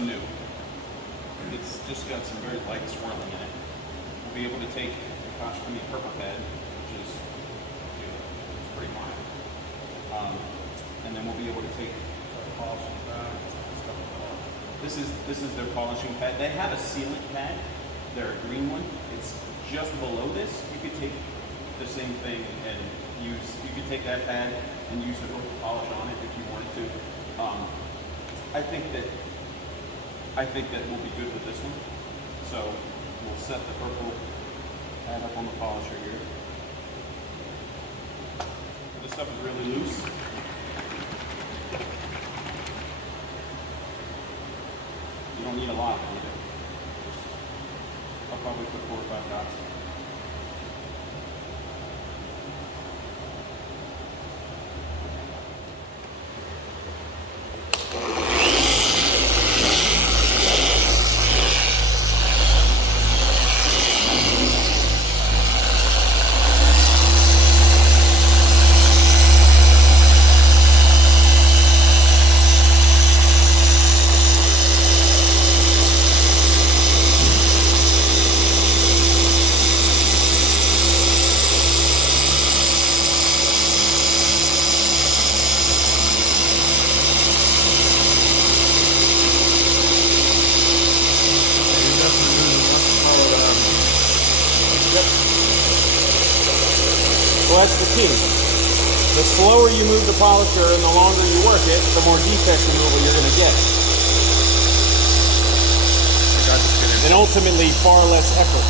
new. It's just got some very light swirling in it. We'll be able to take the purple pad, which is it's pretty mild, and then we'll be able to take polishing pad. This is their polishing pad. They have a sealant pad. They're a green one. It's just below this. You could take the same thing and you could take that pad and use the purple polish on it if you wanted to. I think that we'll be good with this one. So we'll set the purple pad up on the polisher here. This stuff is really loose. You don't need a lot of it either. I'll probably put 4 or 5 dots. Well, that's the key. The slower you move the polisher and the longer you work it, the more defect removal you're going to get. And ultimately, far less effort.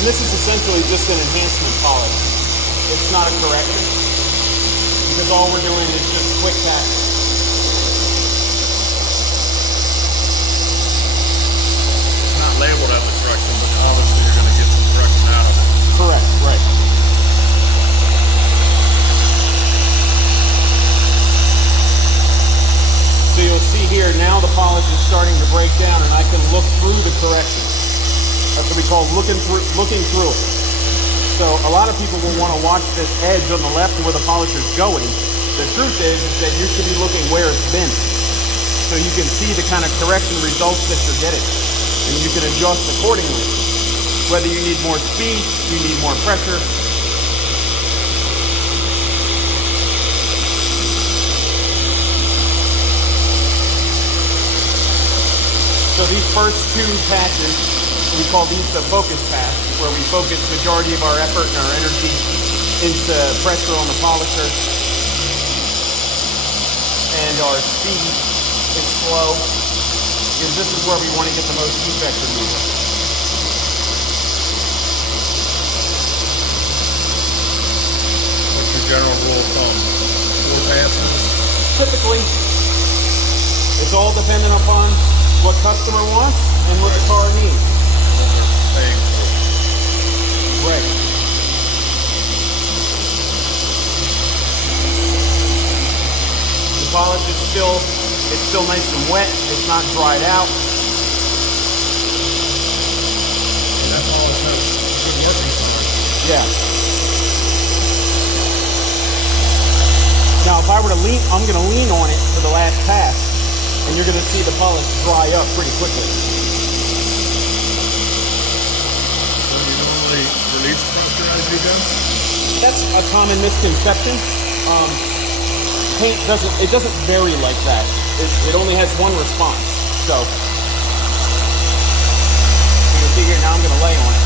And this is essentially just an enhancement polish. It's not a correction, because all we're doing is just quick pass. It's not labeled as a correction, but obviously you're going to get some correction out of it. Correct, right. So you'll see here, now the polish is starting to break down and I can look through the correction. That's what we call looking through it. So a lot of people will want to watch this edge on the left where the polisher is going. The truth is that you should be looking where it's been. So you can see the kind of correction results that you're getting. And you can adjust accordingly. Whether you need more speed, you need more pressure. So these first 2 passes, we call these the focus pass, where we focus the majority of our effort and our energy into pressure on the polisher. And our speed is slow, because this is where we want to get the most defect removal. What's your general rule of thumb? 4 passes? Typically, it's all dependent upon what customer wants and what the car needs. Right. The polish is still nice and wet. It's not dried out. And that polish has good working time. Yeah. Now, if I were to lean, I'm going to lean on it for the last pass, and you're going to see the polish dry up pretty quickly. Release pressure as you go? That's a common misconception. Paint doesn't vary like that. It only has one response. So you can see here now I'm going to lay on it.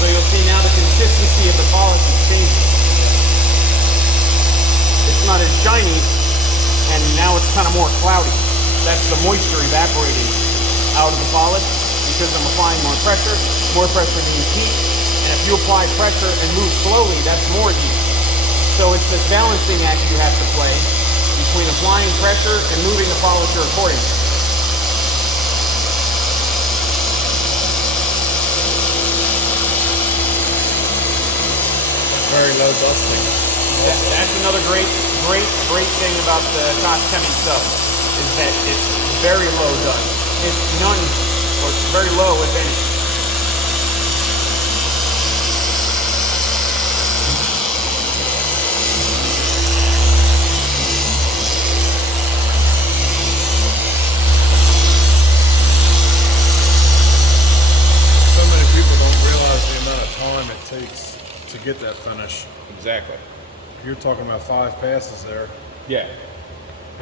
So you'll see now the consistency of the polish is changing. It's not as shiny, and now it's kind of more cloudy. That's the moisture evaporating out of the polish because I'm applying more pressure. More pressure means heat, and if you apply pressure and move slowly, that's more heat. So it's this balancing act you have to play between applying pressure and moving the polisher accordingly. very low dusting. That's another great thing about the Collegeville stuff is that it's very low dust. It's none, or it's very low, if any. So many people don't realize the amount of time it takes to get that finish. Exactly. You're talking about 5 passes there Yeah.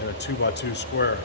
in a 2x2 square.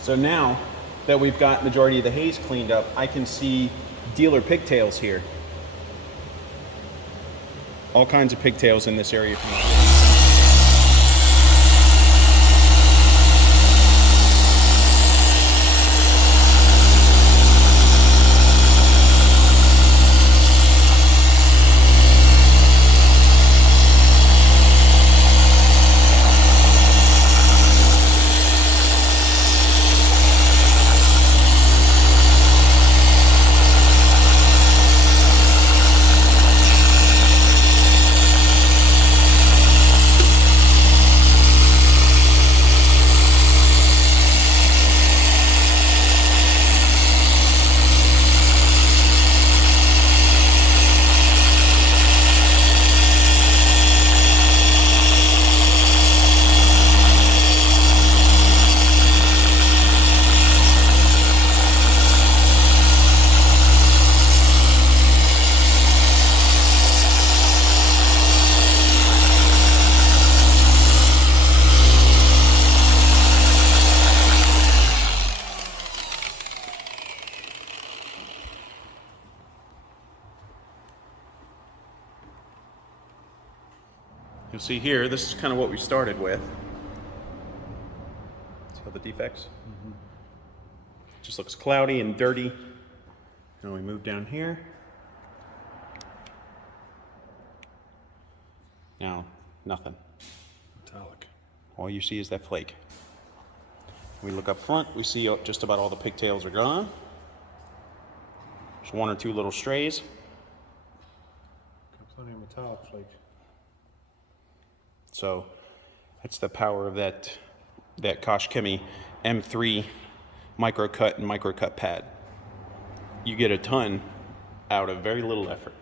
So now that we've got majority of the haze cleaned up, I can see dealer pigtails here. All kinds of pigtails in this area. You'll see here, this is kind of what we started with. See all the defects? Mm-hmm. Just looks cloudy and dirty. And we move down here. Now, nothing. Metallic. All you see is that flake. We look up front, we see just about all the pigtails are gone. There's 1 or 2 little strays. Got plenty of metallic flake. So that's the power of that Collegeville M3 micro cut and micro cut pad. You get a ton out of very little effort.